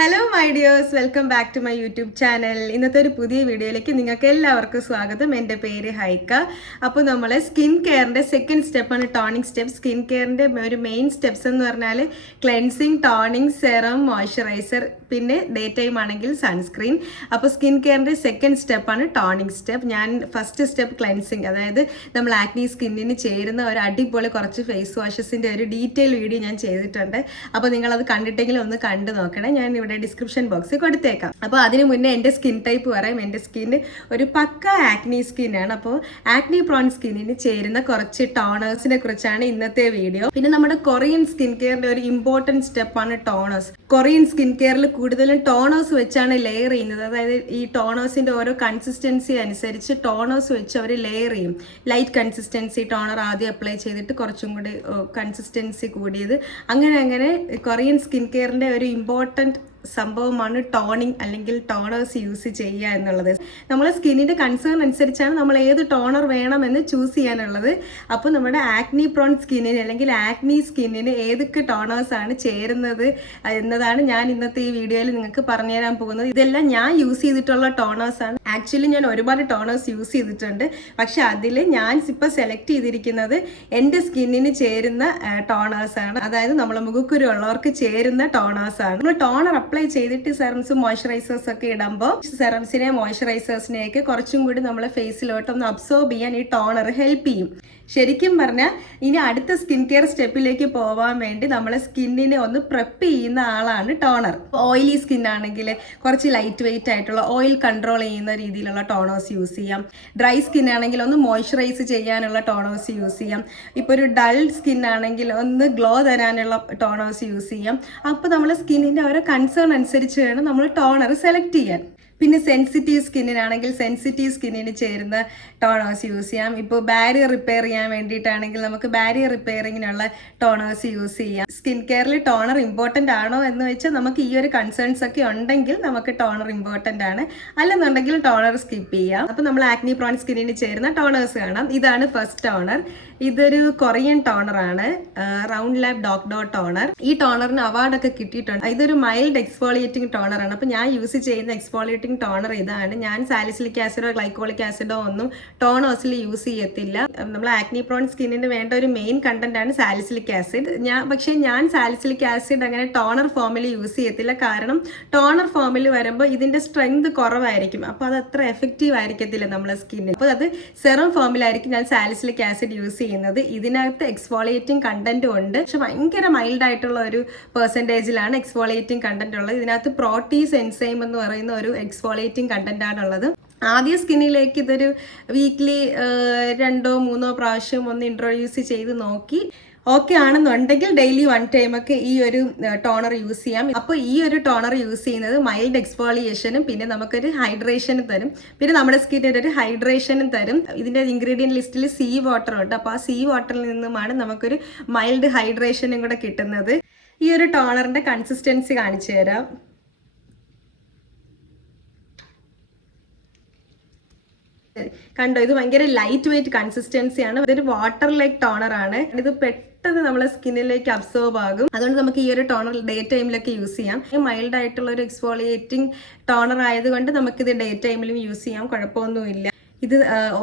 Hello my dears, welcome back to my YouTube channel. ഇന്നത്തെ ഒരു പുതിയ വീഡിയോയിലേക്ക് നിങ്ങൾക്ക് എല്ലാവർക്കും സ്വാഗതം. എൻ്റെ പേര് ഹൈക്ക. അപ്പോൾ നമ്മൾ സ്കിൻ കെയറിൻ്റെ സെക്കൻഡ് സ്റ്റെപ്പാണ് ടോണിങ് സ്റ്റെപ്പ്. സ്കിൻ കെയറിൻ്റെ ഒരു മെയിൻ സ്റ്റെപ്സ് എന്ന് പറഞ്ഞാൽ ക്ലെൻസിങ്, ടോണിങ്, സെറം, മോയ്സ്ചറൈസർ, പിന്നെ ഡേ ടൈം ആണെങ്കിൽ സൺസ്ക്രീൻ. അപ്പോൾ സ്കിൻ കെയറിൻ്റെ സെക്കൻഡ് സ്റ്റെപ്പാണ് ടോണിങ് സ്റ്റെപ്പ്. ഞാൻ ഫസ്റ്റ് സ്റ്റെപ്പ് ക്ലെൻസിങ്, അതായത് നമ്മൾ ആക്നി സ്കിന്നിന് ചേരുന്ന ഒരു അടിപൊളി കുറച്ച് ഫേസ് വാഷസിൻ്റെ ഒരു ഡീറ്റെയിൽ വീഡിയോ ഞാൻ ചെയ്തിട്ടുണ്ട്. അപ്പോൾ നിങ്ങളത് കണ്ടിട്ടെങ്കിലും ഒന്ന് കണ്ടു നോക്കണം. ഞാൻ ഇവിടെ ഡിസ്ക്രിപ്ഷൻ ബോക്സിൽ കൊടുത്തേക്കാം. അപ്പോൾ അതിന് മുന്നേ എൻ്റെ സ്കിൻ ടൈപ്പ് പറയാം. എൻ്റെ സ്കിൻ ഒരു പക്ക ആക്നി സ്കിന്നാണ്. അപ്പോൾ ആക്നി പ്രോൺ സ്കിന്നിന് ചേരുന്ന കുറച്ച് ടോണേഴ്സിനെ കുറിച്ചാണ് ഇന്നത്തെ വീഡിയോ. പിന്നെ നമ്മുടെ കൊറിയൻ സ്കിൻ കെയറിന്റെ ഒരു ഇമ്പോർട്ടൻറ്റ് സ്റ്റെപ്പാണ് ടോണേഴ്സ്. കൊറിയൻ സ്കിൻ കെയറിൽ കൂടുതലും ടോണേഴ്സ് വെച്ചാണ് ലെയർ ചെയ്യുന്നത്. അതായത് ഈ ടോണേഴ്സിന്റെ ഓരോ കൺസിസ്റ്റൻസി അനുസരിച്ച് ടോണേഴ്സ് വെച്ച് അവർ ലെയർ ചെയ്യും. ലൈറ്റ് കൺസിസ്റ്റൻസി ടോണർ ആദ്യം അപ്ലൈ ചെയ്തിട്ട് കുറച്ചും കൂടി കൺസിസ്റ്റൻസി കൂടിയത്, അങ്ങനെ കൊറിയൻ സ്കിൻ കെയറിന്റെ ഒരു ഇമ്പോർട്ടൻറ്റ് സംഭവമാണ് ടോണിങ് അല്ലെങ്കിൽ ടോണേഴ്സ് യൂസ് ചെയ്യുക എന്നുള്ളത്. നമ്മളെ സ്കിന്നിൻ്റെ കൺസേൺ അനുസരിച്ചാണ് നമ്മൾ ഏത് ടോണർ വേണമെന്ന് ചൂസ് ചെയ്യാനുള്ളത്. അപ്പോൾ നമ്മുടെ ആക്നി പ്രോൺ സ്കിന്നിന് അല്ലെങ്കിൽ ആക്നി സ്കിന്നിന് ഏതൊക്കെ ടോണേഴ്സാണ് ചേരുന്നത് എന്നതാണ് ഞാൻ ഇന്നത്തെ ഈ വീഡിയോയിൽ നിങ്ങൾക്ക് പറഞ്ഞു തരാൻ പോകുന്നത്. ഇതെല്ലാം ഞാൻ യൂസ് ചെയ്തിട്ടുള്ള ടോണേഴ്സാണ്. ആക്ച്വലി ഞാൻ ഒരുപാട് ടോണേഴ്സ് യൂസ് ചെയ്തിട്ടുണ്ട്. പക്ഷെ അതിൽ ഞാൻ ഇപ്പോൾ സെലക്ട് ചെയ്തിരിക്കുന്നത് എൻ്റെ സ്കിന്നിന് ചേരുന്ന ടോണേഴ്സാണ്. അതായത് നമ്മളെ മുഖക്കുരു ഉള്ളവർക്ക് ചേരുന്ന ടോണേഴ്സാണ്. നമ്മൾ ടോണർ അപ്ലൈ ചെയ്തിട്ട് സെറംസും മോയ്സ്ചറൈസേഴ്സ് ഒക്കെ ഇടുമ്പോൾ സെറംസിനെ മോയ്സ്ചറൈസേഴ്സിനെയൊക്കെ കുറച്ചും കൂടി നമ്മളെ ഫേസിലോട്ട് ഒന്ന് അബ്സോർബ് ചെയ്യാൻ ഈ ടോണർ ഹെൽപ്പ് ചെയ്യും. ശരിക്കും പറഞ്ഞാൽ ഇനി അടുത്ത സ്കിൻ കെയർ സ്റ്റെപ്പിലേക്ക് പോകാൻ വേണ്ടി നമ്മളെ സ്കിന്നിനെ ഒന്ന് പ്രെപ്പ് ചെയ്യുന്ന ആളാണ് ടോണർ. ഓയിലി സ്കിൻ ആണെങ്കിൽ കുറച്ച് ലൈറ്റ് വെയിറ്റ് ആയിട്ടുള്ള ഓയിൽ കൺട്രോൾ ചെയ്യുന്ന രീതിയിലുള്ള ടോണേഴ്സ് യൂസ് ചെയ്യാം. ഡ്രൈ സ്കിൻ ആണെങ്കിൽ ഒന്ന് മോയ്സ്ചറൈസ് ചെയ്യാനുള്ള ടോണേഴ്സ് യൂസ് ചെയ്യാം. ഇപ്പോൾ ഒരു ഡൾ സ്കിൻ ആണെങ്കിൽ ഒന്ന് ഗ്ലോ തരാനുള്ള ടോണേഴ്സ് യൂസ് ചെയ്യാം. അപ്പോൾ നമ്മളെ സ്കിന്നിൻ്റെ ഓരോ കൺസേൺ അനുസരിച്ച് വേണം നമ്മൾ ടോണർ സെലക്ട് ചെയ്യാൻ. പിന്നെ സെൻസിറ്റീവ് സ്കിന്നിനാണെങ്കിൽ സെൻസിറ്റീവ് സ്കിന്നിന് ചേരുന്ന ടോണേഴ്സ് യൂസ് ചെയ്യാം. ഇപ്പോൾ ബാരിയർ റിപ്പയർ ചെയ്യാൻ വേണ്ടിയിട്ടാണെങ്കിൽ നമുക്ക് ബാരിയർ റിപ്പയറിങ്ങിനുള്ള ടോണേഴ്സ് യൂസ് ചെയ്യാം. സ്കിൻ കെയറിൽ ടോണർ ഇമ്പോർട്ടൻ്റ് ആണോ എന്ന് വെച്ചാൽ നമുക്ക് ഈ ഒരു കൺസേൺസ് ഒക്കെ ഉണ്ടെങ്കിൽ നമുക്ക് ടോണർ ഇമ്പോർട്ടൻ്റ് ആണ്, അല്ലെന്നുണ്ടെങ്കിൽ ടോണർ സ്കിപ്പ് ചെയ്യാം. അപ്പോൾ നമ്മൾ ആക്നി പ്രോൺ സ്കിന്നിന് ചേരുന്ന ടോണേഴ്സ് കാണാം. ഇതാണ് ഫസ്റ്റ് ടോണർ. ഇതൊരു കൊറിയൻ ടോണറാണ്, റൗണ്ട് ലാബ് ഡോട്ട് ടോണർ. ഈ ടോണറിന് അവാർഡൊക്കെ കിട്ടിയിട്ടുണ്ട്. ഇതൊരു മൈൽഡ് എക്സ്ഫോളിയേറ്റിംഗ് ടോണറാണ്. അപ്പോൾ ഞാൻ യൂസ് ചെയ്യുന്ന എക്സ്ഫോളിയേറ്റിംഗ് ടോണർ ഇതാണ്. ഞാൻ സാലിസിലിക് ആസിഡോ ഗ്ലൈക്കോളിക് ആസിഡോ ഒന്നും ടോണേഴ്സിൽ യൂസ് ചെയ്യത്തില്ല. നമ്മൾ ആക്നി പ്രോൺ സ്കിന്നിന് വേണ്ട ഒരു മെയിൻ കണ്ടന്റ് ആണ് സാലിസിലിക് ആസിഡ്. പക്ഷേ ഞാൻ സാലിസിലിക് ആസിഡ് അങ്ങനെ ടോണർ ഫോമിൽ യൂസ് ചെയ്യത്തില്ല. കാരണം ടോണർ ഫോമിൽ വരുമ്പോൾ ഇതിന്റെ സ്ട്രെങ്ത് കുറവായിരിക്കും. അപ്പോൾ അത് അത്ര എഫക്റ്റീവ് ആയിരിക്കത്തില്ല നമ്മളെ സ്കിന്നിന്. അപ്പോൾ അത് സെറം ഫോമിലായിരിക്കും ഞാൻ സാലിസിലിക് ആസിഡ് യൂസ് ചെയ്യുന്നത്. ഇതിനകത്ത് എക്സ്ഫോളിയേറ്റിംഗ് കണ്ടന്റും ഉണ്ട്, പക്ഷെ ഭയങ്കര മൈൽഡ് ആയിട്ടുള്ള ഒരു പെർസെൻറ്റേജിലാണ് എക്സ്ഫോളിയേറ്റിംഗ് കണ്ടന്റ് ഉള്ളത്. ഇതിനകത്ത് പ്രോട്ടീസ് എൻസൈം എന്ന് പറയുന്ന ഒരു എക്സ്ഫോളിയേറ്റിംഗ് കണ്ടന്റ് ആണുള്ളത്. ആദ്യ സ്കിന്നിലേക്ക് ഇതൊരു വീക്ക്ലി 2-3 പ്രാവശ്യം ഒന്ന് ഇൻട്രൊഡ്യൂസ് ചെയ്ത് നോക്കി ഓക്കെ ആണെന്നുണ്ടെങ്കിൽ ഡെയിലി 1 ടൈം ഒക്കെ ഈ ഒരു ടോണർ യൂസ് ചെയ്യാം. അപ്പോൾ ഈ ഒരു ടോണർ യൂസ് ചെയ്യുന്നത് മൈൽഡ് എക്സ്ഫോളിയേഷനും പിന്നെ നമുക്കൊരു ഹൈഡ്രേഷനും തരും. പിന്നെ നമ്മുടെ സ്കിന്നിന് ഒരു ഹൈഡ്രേഷനും തരും. ഇതിന്റെ ഇൻഗ്രീഡിയൻറ്റ് ലിസ്റ്റിൽ സീ വാട്ടർ ഉണ്ട്. അപ്പോൾ ആ സീ വാട്ടറിൽ നിന്നുമാണ് നമുക്കൊരു മൈൽഡ് ഹൈഡ്രേഷനും കൂടെ കിട്ടുന്നത്. ഈ ഒരു ടോണറിന്റെ കൺസിസ്റ്റൻസി കാണിച്ചു തരാം. കണ്ടോ, ഇത് ഭയങ്കര ലൈറ്റ് വെയിറ്റ് കൺസിസ്റ്റൻസിയാണ്. ഇതൊരു വാട്ടർ ലൈക്ക് ടോണർ ആണ്. ഇത് പെട്ടെന്ന് നമ്മളെ സ്കിന്നിലേക്ക് അബ്സോർബ് ആകും. അതുകൊണ്ട് നമുക്ക് ഈ ഒരു ടോണർ ഡേ ടൈമിലൊക്കെ യൂസ് ചെയ്യാം. മൈൽഡ് ആയിട്ടുള്ള ഒരു എക്സ്ഫോളിയേറ്റിംഗ് ടോണർ ആയതുകൊണ്ട് നമുക്കിത് ഡേ ടൈമിലും യൂസ് ചെയ്യാം, കുഴപ്പമൊന്നുമില്ല. ഇത്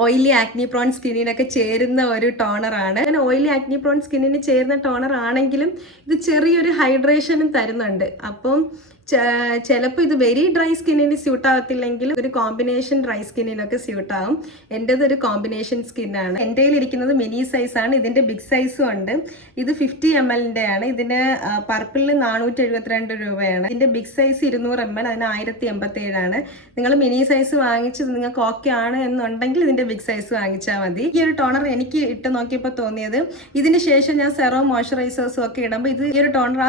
ഓയിലി ആക്നി പ്രോൺ സ്കിന്നിനൊക്കെ ചേരുന്ന ഒരു ടോണറാണ്. അങ്ങനെ ഓയിലി ആക്നി പ്രോൺ സ്കിന്നിന് ചേരുന്ന ടോണർ ആണെങ്കിലും ഇത് ചെറിയൊരു ഹൈഡ്രേഷനും തരുന്നുണ്ട്. അപ്പം ചിലപ്പോൾ ഇത് വെരി ഡ്രൈ സ്കിന്നിന് സ്യൂട്ട് ആവത്തില്ലെങ്കിൽ ഒരു കോമ്പിനേഷൻ ഡ്രൈ സ്കിന്നിനൊക്കെ സ്യൂട്ട് ആവും. എൻ്റെത് ഒരു കോമ്പിനേഷൻ സ്കിന്നാണ്. എൻ്റെ ഇരിക്കുന്നത് മിനി സൈസാണ്. ഇതിൻ്റെ ബിഗ് സൈസും ഉണ്ട്. ഇത് 50 ml ആണ്. ഇതിന് പർപ്പിളിൽ 472 രൂപയാണ്. ഇതിൻ്റെ ബിഗ് സൈസ് 200 ml, അതിന് 1087 ആണ്. നിങ്ങൾ മിനി സൈസ് വാങ്ങിച്ച് നിങ്ങൾക്ക് ഓക്കെ ആണ് എന്നുണ്ടെങ്കിൽ ഇതിൻ്റെ ബിഗ് സൈസ് വാങ്ങിച്ചാൽ മതി. ഈ ഒരു ടോണർ എനിക്ക് ഇട്ട് നോക്കിയപ്പോൾ തോന്നിയത്, ഇതിന് ശേഷം ഞാൻ സെറം മോയ്സ്ചറൈസേഴ്സും ഒക്കെ ഇടുമ്പോൾ ഇത് ഈ ഒരു ടോണർ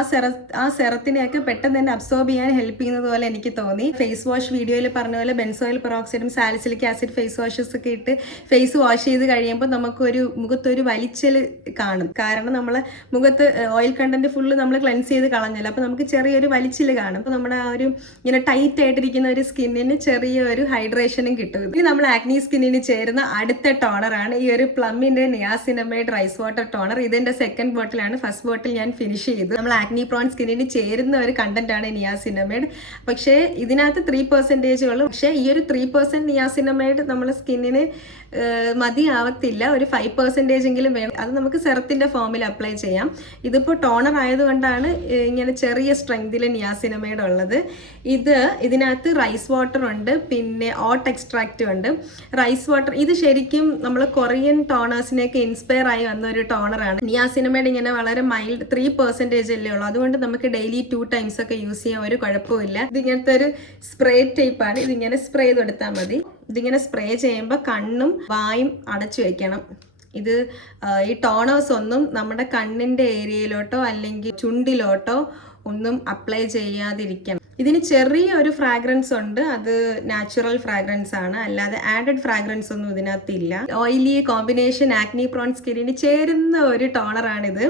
ആ സെറത്തിനെയൊക്കെ പെട്ടെന്ന് തന്നെ അബ്സോർബ് ചെയ്യാൻ ഹെൽപ്പ് ചെയ്യുന്നത് പോലെ എനിക്ക് തോന്നി. ഫേസ് വാഷ് വീഡിയോയിൽ പറഞ്ഞ പോലെ ബെൻസോയിൽ പെറോക്സൈഡും സാലിസിലിക് ആസിഡ് ഫേസ് വാഷസ് ഒക്കെ ഇട്ട് ഫേസ് വാഷ് ചെയ്ത് കഴിയുമ്പോൾ നമുക്കൊരു മുഖത്തൊരു വലിച്ചൽ കാണും. കാരണം നമ്മളെ മുഖത്ത് ഓയിൽ കണ്ടന്റ് ഫുള്ള് നമ്മൾ ക്ലെൻസ് ചെയ്ത് കളഞ്ഞല്ലോ. അപ്പോൾ നമുക്ക് ചെറിയൊരു വലിച്ചിൽ കാണും. അപ്പോൾ നമ്മുടെ ആ ഒരു ഇങ്ങനെ ടൈറ്റ് ആയിട്ടിരിക്കുന്ന ഒരു സ്കിന്നിന് ചെറിയൊരു ഹൈഡ്രേഷനും കിട്ടും. ഇനി നമ്മൾ ആക്നി സ്കിന്നിന് ചേരുന്ന അടുത്ത ടോണറാണ് ഈ ഒരു പ്ലമ്മിന്റെ നിയാസിനമൈഡ് റൈസ് വാട്ടർ ടോണർ. ഇതിന്റെ സെക്കൻഡ് ബോട്ടിലാണ്. ഫസ്റ്റ് ബോട്ടിൽ ഞാൻ ഫിനിഷ് ചെയ്തു. നമ്മൾ ആക്നി പ്രോൺ സ്കിന്നിന് ചേരുന്ന ഒരു കണ്ടന്റ് ആണ് നിയാസിനമൈഡ് നിയാസിനമൈഡ്. പക്ഷേ ഇതിനകത്ത് 3% ഉള്ളൂ. പക്ഷേ ഈ ഒരു 3% നിയാസിനമൈഡ് നമ്മുടെ സ്കിന്നിന് മതിയാവത്തില്ല. ഒരു 5% എങ്കിലും വേണം. അത് നമുക്ക് സെറത്തിന്റെ ഫോമിൽ അപ്ലൈ ചെയ്യാം. ഇതിപ്പോൾ ടോണർ ആയതുകൊണ്ടാണ് ഇങ്ങനെ ചെറിയ സ്ട്രെങ്തിൽ നിയാസിനമൈഡ് ഉള്ളത്. ഇതിനകത്ത് റൈസ് വാട്ടർ ഉണ്ട്, പിന്നെ ഓട്ട് എക്സ്ട്രാക്റ്റ് ഉണ്ട്. റൈസ് വാട്ടർ ഇത് ശരിക്കും നമ്മൾ കൊറിയൻ ടോണേഴ്സിനെയൊക്കെ ഇൻസ്പയർ ആയി വന്ന ഒരു ടോണറാണ്. നിയാസിനമൈഡ് ഇങ്ങനെ വളരെ മൈൽഡ് 3% അല്ലേ ഉള്ളൂ. അതുകൊണ്ട് നമുക്ക് ഡെയിലി 2 times ഒക്കെ യൂസ് ചെയ്യാൻ ഒരു കുഴപ്പമില്ല. ഇതിങ്ങനത്തെ ഒരു സ്പ്രേ ടൈപ്പാണ്. ഇതിങ്ങനെ സ്പ്രേ ചെയ്ത് കൊടുത്താൽ മതി. ഇതിങ്ങനെ സ്പ്രേ ചെയ്യുമ്പോൾ കണ്ണും വായും അടച്ചു വെക്കണം. ഇത് ഈ ടോണേഴ്സ് ഒന്നും നമ്മുടെ കണ്ണിൻ്റെ ഏരിയയിലോട്ടോ അല്ലെങ്കിൽ ചുണ്ടിലോട്ടോ ഒന്നും അപ്ലൈ ചെയ്യാതിരിക്കണം. ഇതിന് ചെറിയൊരു ഫ്രാഗ്രൻസ് ഉണ്ട്, അത് നാച്ചുറൽ ഫ്രാഗ്രൻസ് ആണ്, അല്ലാതെ ആഡഡ് ഫ്രാഗ്രൻസ് ഒന്നും ഇതിനകത്തില്ല. ഓയിലി കോമ്പിനേഷൻ ആക്നി പ്രോൺ സ്കിന്നിന് ചേരുന്ന ഒരു ടോണറാണിത്.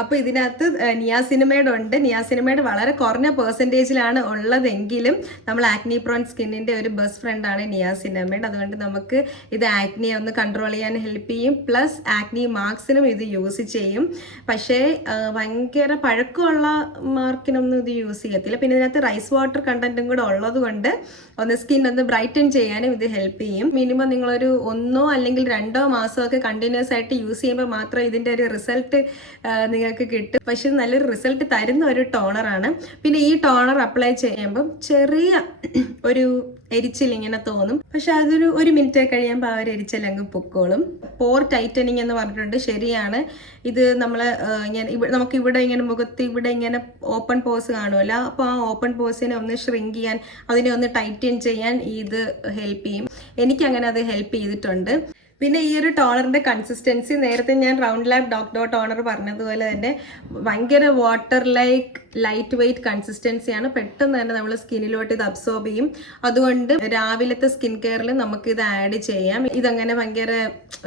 അപ്പോൾ ഇതിനകത്ത് നിയാസിനമൈഡ് ഉണ്ട്. നിയാസിനമൈഡ് വളരെ കുറഞ്ഞ പെർസെൻറ്റേജിലാണ് ഉള്ളതെങ്കിലും നമ്മൾ ആക്നി പ്രോൺ സ്കിന്നിൻ്റെ ഒരു ബെസ്റ്റ് ഫ്രണ്ടാണ് നിയാസിനമൈഡ്. അതുകൊണ്ട് നമുക്ക് ഇത് ആക്നിയെ ഒന്ന് കൺട്രോൾ ചെയ്യാൻ ഹെൽപ്പ് ചെയ്യും. പ്ലസ് ആക്നി മാർക്സിനും ഇത് യൂസ് ചെയ്യും. പക്ഷേ ഭയങ്കര പഴക്കമുള്ള മാർക്കിനൊന്നും ഇത് യൂസ് ചെയ്യത്തില്ല. പിന്നെ ഇതിനകത്ത് റൈസ് വാട്ടർ കണ്ടന്റും കൂടെ ഉള്ളത് കൊണ്ട് സ്കിൻ ഒന്ന് ബ്രൈറ്റൻ ചെയ്യാനും ഇത് ഹെൽപ്പ് ചെയ്യും. മിനിമം നിങ്ങളൊരു 1 അല്ലെങ്കിൽ 2 മാസമൊക്കെ കണ്ടിന്യൂസ് ആയിട്ട് യൂസ് ചെയ്യുമ്പോൾ മാത്രം ഇതിൻ്റെ ഒരു റിസൾട്ട് നിങ്ങൾക്ക് കിട്ടും. പക്ഷെ നല്ലൊരു റിസൾട്ട് തരുന്ന ഒരു ടോണറാണ്. പിന്നെ ഈ ടോണർ അപ്ലൈ ചെയ്യുമ്പം ചെറിയ ഒരു എരിച്ചിൽ ഇങ്ങനെ തോന്നും. പക്ഷെ അതൊരു 1 മിനിറ്റ് കഴിയുമ്പോൾ ആ ഒരു എരിച്ചിൽ അങ്ങ് പൊക്കോളും. പോർ ടൈറ്റനിങ് എന്ന് പറഞ്ഞിട്ടുണ്ട്. ശരിയാണ്. ഇത് നമ്മൾ ഇങ്ങനെ നമുക്ക് ഇവിടെ ഇങ്ങനെ മുഖത്ത് ഇവിടെ ഇങ്ങനെ ഓപ്പൺ പോസ് കാണുമല്ലോ. അപ്പോൾ ആ ഓപ്പൺ പോസിനെ ഒന്ന് ഷ്രിങ്ക് ചെയ്യാൻ, അതിനെ ഒന്ന് ടൈറ്റൻ ചെയ്യാൻ ഇത് ഹെൽപ്പ് ചെയ്യും. എനിക്കങ്ങനെ അത് ഹെൽപ്പ് ചെയ്തിട്ടുണ്ട്. പിന്നെ ഈ ഒരു ടോണറിന്റെ കൺസിസ്റ്റൻസി നേരത്തെ ഞാൻ റൗണ്ട് ലാബ് ഡോ ടോണർ പറഞ്ഞതുപോലെ തന്നെ ഭയങ്കര വാട്ടർ ലൈറ്റ് വെയ്റ്റ് കൺസിസ്റ്റൻസിയാണ്. പെട്ടെന്ന് തന്നെ നമ്മൾ സ്കിന്നിലോട്ട് ഇത് അബ്സോർബ് ചെയ്യും. അതുകൊണ്ട് രാവിലത്തെ സ്കിൻ കെയറിൽ നമുക്ക് ഇത് ആഡ് ചെയ്യാം. ഇതങ്ങനെ ഭയങ്കര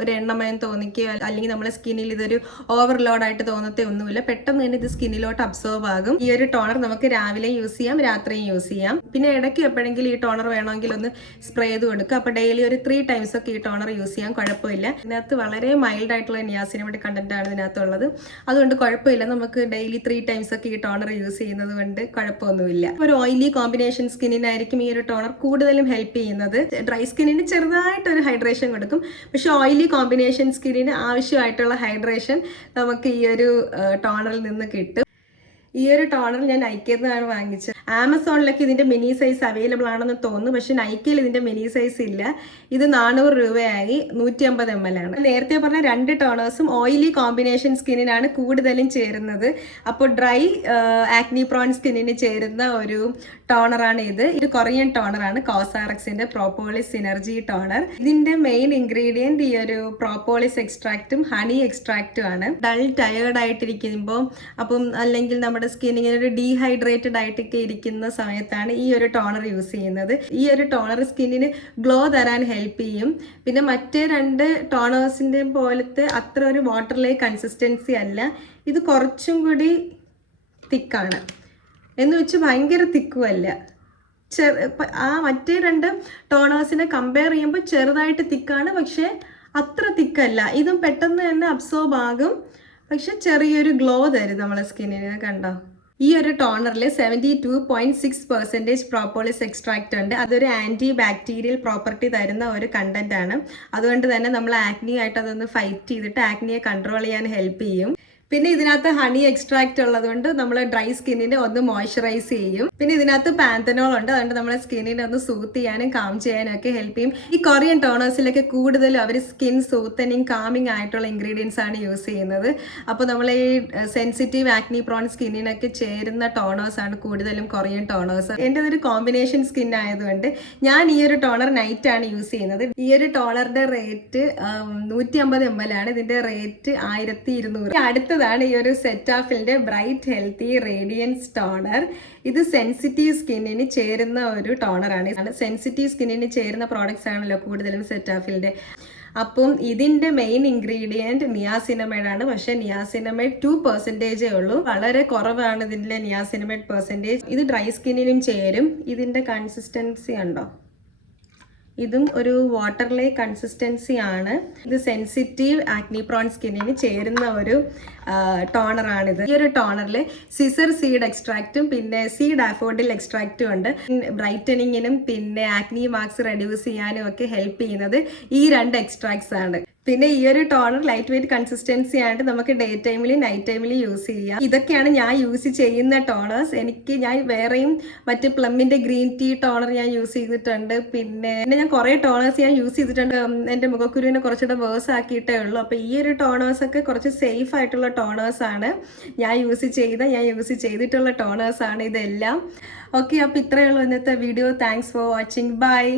ഒരു എണ്ണമയം തോന്നിക്കുകയോ അല്ലെങ്കിൽ നമ്മുടെ സ്കിന്നിൽ ഇതൊരു ഓവർലോഡായിട്ട് തോന്നത്തേ ഒന്നുമില്ല. പെട്ടെന്ന് തന്നെ ഇത് സ്കിന്നിലോട്ട് അബ്സോർബ് ആകും. ഈ ഒരു ടോണർ നമുക്ക് രാവിലെ യൂസ് ചെയ്യാം, രാത്രിയും യൂസ് ചെയ്യാം. പിന്നെ ഇടയ്ക്ക് എപ്പോഴെങ്കിലും ഈ ടോണർ വേണമെങ്കിൽ ഒന്ന് സ്പ്രേ ചെയ്ത് കൊടുക്കുക. അപ്പോൾ ഡെയിലി ഒരു 3 times ഒക്കെ ഈ ടോണർ യൂസ് ചെയ്യാം, കുഴപ്പമില്ല. ഇതിനകത്ത് വളരെ മൈൽഡ് ആയിട്ടുള്ള നിയാസിനമൈഡ് കണ്ടന്റ് ആണ് ഇതിനകത്തുള്ളത്. അതുകൊണ്ട് കുഴപ്പമില്ല. നമുക്ക് ഡെയിലി 3 times ഒക്കെ ഈ ടോണർ യൂസ് ചെയ്യുന്നത് കൊണ്ട് കുഴപ്പമൊന്നുമില്ല. ഒരു ഓയിലി കോമ്പിനേഷൻ സ്കിന്നിനായിരിക്കും ഈ ഒരു ടോണർ കൂടുതലും ഹെൽപ്പ് ചെയ്യുന്നത്. ഡ്രൈ സ്കിന്നിന് ചെറുതായിട്ടൊരു ഹൈഡ്രേഷൻ കൊടുക്കും. പക്ഷെ ഓയിലി കോമ്പിനേഷൻ സ്കിന്നിന് ആവശ്യമായിട്ടുള്ള ഹൈഡ്രേഷൻ നമുക്ക് ഈ ഒരു ടോണറിൽ നിന്ന് കിട്ടും. ഈ ഒരു ടോണർ ഞാൻ നൈക്കയിൽ നിന്നാണ് വാങ്ങിച്ചത്. ആമസോണിലൊക്കെ ഇതിന്റെ മിനി സൈസ് അവൈലബിൾ ആണെന്ന് തോന്നുന്നു. പക്ഷെ നൈക്കയിൽ ഇതിന്റെ മിനി സൈസ് ഇല്ല. ഇത് 400 രൂപയായി. 150 ml ആണ്. നേരത്തെ പറഞ്ഞ 2 ടോണേഴ്സും ഓയിലി കോമ്പിനേഷൻ സ്കിന്നിനാണ് കൂടുതലും ചേരുന്നത്. അപ്പോൾ ഡ്രൈ ആക്നി പ്രോൺ സ്കിന്നിന് ചേരുന്ന ഒരു ടോണറാണ് ഇത്. ഇത് കൊറിയൻ ടോണറാണ്, കോസാറക്സിന്റെ പ്രോപ്പോളിസ് സിനർജി ടോണർ. ഇതിന്റെ മെയിൻ ഇൻഗ്രീഡിയന്റ് ഈ ഒരു പ്രോപ്പോളിസ് എക്സ്ട്രാക്റ്റും ഹണി എക്സ്ട്രാക്റ്റും ആണ്. ഡൾ ടയേർഡ് ആയിട്ടിരിക്കുമ്പോൾ അപ്പം അല്ലെങ്കിൽ നമ്മുടെ സ്കിൻ ഇങ്ങനെ ഒരു ഡീഹൈഡ്രേറ്റഡ് ആയിട്ടൊക്കെ ഇരിക്കുന്ന സമയത്താണ് ഈ ഒരു ടോണർ യൂസ് ചെയ്യുന്നത്. ഈ ഒരു ടോണർ സ്കിന്നിന് ഗ്ലോ തരാൻ ഹെൽപ്പ് ചെയ്യും. പിന്നെ മറ്റേ 2 ടോണേഴ്സിന്റെ പോലത്തെ അത്ര ഒരു വാട്ടർ ലൈക്ക് കൺസിസ്റ്റൻസി അല്ല. ഇത് കുറച്ചും കൂടി തിക്കാണ് എന്ന് വെച്ച് ഭയങ്കര തിക്കുമല്ല. ആ മറ്റേ 2 ടോണേഴ്സിനെ കമ്പയർ ചെയ്യുമ്പോൾ ചെറുതായിട്ട് തിക്കാണ്, പക്ഷെ അത്ര തിക്കല്ല. ഇതും പെട്ടെന്ന് തന്നെ അബ്സോർബ് ആകും, പക്ഷെ ചെറിയൊരു ഗ്ലോ തരും നമ്മളെ സ്കിന്നിന്. കണ്ടോ? ഈ ഒരു ടോണറിൽ 72.6% പ്രോപ്പോളിസ് എക്സ്ട്രാക്റ്റ് ഉണ്ട്. അതൊരു ആൻറ്റി ബാക്ടീരിയൽ പ്രോപ്പർട്ടി തരുന്ന ഒരു കണ്ടന്റ് ആണ്. അതുകൊണ്ട് തന്നെ നമ്മൾ ആക്നി ആയിട്ട് അതൊന്ന് ഫൈറ്റ് ചെയ്തിട്ട് ആക്നിയെ കൺട്രോൾ ചെയ്യാൻ ഹെൽപ്പ് ചെയ്യും. പിന്നെ ഇതിനകത്ത് ഹണി എക്സ്ട്രാക്റ്റ് ഉള്ളതുകൊണ്ട് നമ്മൾ ഡ്രൈ സ്കിന്നിനെ ഒന്ന് മോയ്സ്ചറൈസ് ചെയ്യും. പിന്നെ ഇതിനകത്ത് പാന്തനോൾ ഉണ്ട്. അതുകൊണ്ട് നമ്മളെ സ്കിന്നിനെ ഒന്ന് സൂത്ത് ചെയ്യാനും കാം ചെയ്യാനും ഒക്കെ ഹെൽപ്പ് ചെയ്യും. ഈ കൊറിയൻ ടോണേഴ്സിലൊക്കെ കൂടുതലും അവർ സ്കിൻ സൂത്തനിങ് കാമിങ് ആയിട്ടുള്ള ഇൻഗ്രീഡിയൻസ് ആണ് യൂസ് ചെയ്യുന്നത്. അപ്പോൾ നമ്മൾ ഈ സെൻസിറ്റീവ് ആക്നി പ്രോൺ സ്കിന്നിനൊക്കെ ചേരുന്ന ടോണേഴ്സ് ആണ് കൂടുതലും കൊറിയൻ ടോണേഴ്സ്. എൻ്റെ ഒരു കോമ്പിനേഷൻ സ്കിൻ ആയതുകൊണ്ട് ഞാൻ ഈ ഒരു ടോണർ നൈറ്റ് ആണ് യൂസ് ചെയ്യുന്നത്. ഈ ഒരു ടോണറിന്റെ റേറ്റ് 150 ml ആണ്. ഇതിന്റെ റേറ്റ് 1200. അടുത്ത ാണ് ഈ ഒരു സെറ്റാഫിലിന്റെ ബ്രൈറ്റ് ഹെൽത്തി റേഡിയൻസ് ടോണർ. ഇത് സെൻസിറ്റീവ് സ്കിന്നിന് ചേരുന്ന ഒരു ടോണറാണ്. സെൻസിറ്റീവ് സ്കിന്നിന് ചേരുന്ന പ്രോഡക്ട്സ് ആണല്ലോ കൂടുതലും സെറ്റാഫിലിന്റെ. അപ്പം ഇതിന്റെ മെയിൻ ഇൻഗ്രീഡിയന്റ് നിയാസിനമൈഡ് ആണ്. പക്ഷെ നിയാസിനമൈഡ് 2% ഉള്ളൂ. വളരെ കുറവാണ് ഇതിന്റെ നിയാസിനമൈഡ് പെർസെൻറ്റേജ്. ഇത് ഡ്രൈ സ്കിന്നിനും ചേരും. ഇതിന്റെ കൺസിസ്റ്റൻസി ഉണ്ടോ? ഇതും ഒരു വാട്ടർലേ കൺസിസ്റ്റൻസി ആണ്. ഇത് സെൻസിറ്റീവ് ആക്നി പ്രോൺ സ്കിന്നിന് ചേരുന്ന ഒരു ടോണറാണിത്. ഈ ഒരു ടോണറിൽ സിസർ സീഡ് എക്സ്ട്രാക്റ്റും പിന്നെ സീഡ് ഡാഫോഡിൽ എക്സ്ട്രാക്റ്റും ഉണ്ട്. ബ്രൈറ്റനിങ്ങിനും പിന്നെ ആക്നി മാർക്സ് റെഡ്യൂസ് ചെയ്യാനും ഒക്കെ ഹെൽപ്പ് ചെയ്യുന്നത് ഈ 2 എക്സ്ട്രാക്ട്സ് ആണ്. പിന്നെ ഈ ഒരു ടോണർ ലൈറ്റ് വെയിറ്റ് കൺസിസ്റ്റൻസി ആയിട്ട് നമുക്ക് ഡേ ടൈമിലും നൈറ്റ് ടൈമിലും യൂസ് ചെയ്യാം. ഇതൊക്കെയാണ് ഞാൻ യൂസ് ചെയ്യുന്ന ടോണേഴ്സ്. ഞാൻ വേറെയും മറ്റ് പ്ലമ്മിന്റെ ഗ്രീൻ ടീ ടോണർ ഞാൻ യൂസ് ചെയ്തിട്ടുണ്ട്. പിന്നെ ഞാൻ കുറേ ടോണേഴ്സ് ഞാൻ യൂസ് ചെയ്തിട്ടുണ്ട്. എൻ്റെ മുഖക്കുരുവിനെ കുറച്ചുകൂടെ വേഴ്സ് ആക്കിയിട്ടേ ഉള്ളൂ. അപ്പോൾ ഈ ഒരു ടോണേഴ്സ് ഒക്കെ കുറച്ച് സേഫ് ആയിട്ടുള്ള ടോണേഴ്സ് ആണ്. ഞാൻ യൂസ് ചെയ്തിട്ടുള്ള ടോണേഴ്സ് ആണ് ഇതെല്ലാം. ഓക്കെ, അപ്പോൾ ഇത്രയേ ഉള്ളൂ ഇന്നത്തെ video. Thanks for watching. By.